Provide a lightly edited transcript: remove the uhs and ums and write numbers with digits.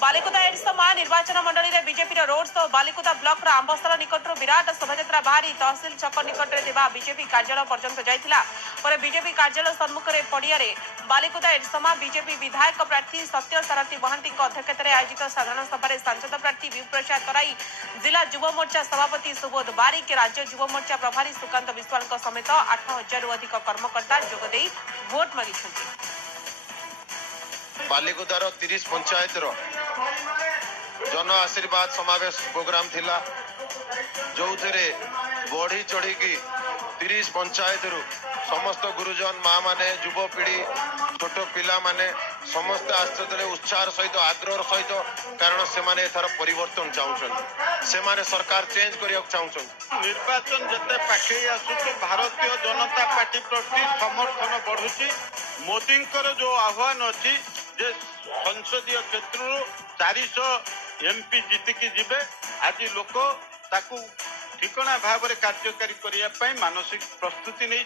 बालिकुदा एडसमा निर्वाचन मंडली में BJP road show Balikuda block आंबस्थल निकट विराट शोभायात्रा बाहरी तहसिल छक निकट बीजेपी कार्यालय पर्यंत जाइथिला। बीजेपी कार्यालय सम्मुख पड़िया बालिकुदा एडसमा बीजेपी विधायक प्रार्थी सत्य सारथी महांती अध्यक्षतार आयोजित साधारण सभा सांसद प्रार्थी विप्रसाद तराई, जिला युव मोर्चा सभापति सुबोध बारिक, राज्य युव मोर्चा प्रभारी सुकांत विश्वाल समेत 8000 अधिक कर्मकर्ता जोगदे भोट मागिछन्ति। बालिकुदार 30 पंचायत जन आशीर्वाद समावेश प्रोग्राम थिला, जो बढ़ी चढ़ी की 30 पंचायत समस्त गुरुजन माँ माने युव पीढ़ी छोट पिला माने समस्त आश्चर्य उत्साह सहित आग्रह सहित, कारण से माने एथार परिवर्तन चाहूछन, से माने सरकार चेंज करिया चाहूछन। निर्वाचन जते पाखे आसुची भारतीय जनता पार्टी प्रति समर्थन बढ़ुची। मोदींकर जो आह्वान अच्छी जे संसदीय क्षेत्र 400 एमपी जीतिकी जीवे, आज लोक ताकू ठिकणा भाव कार्यकारी करने मानसिक प्रस्तुति नहीं।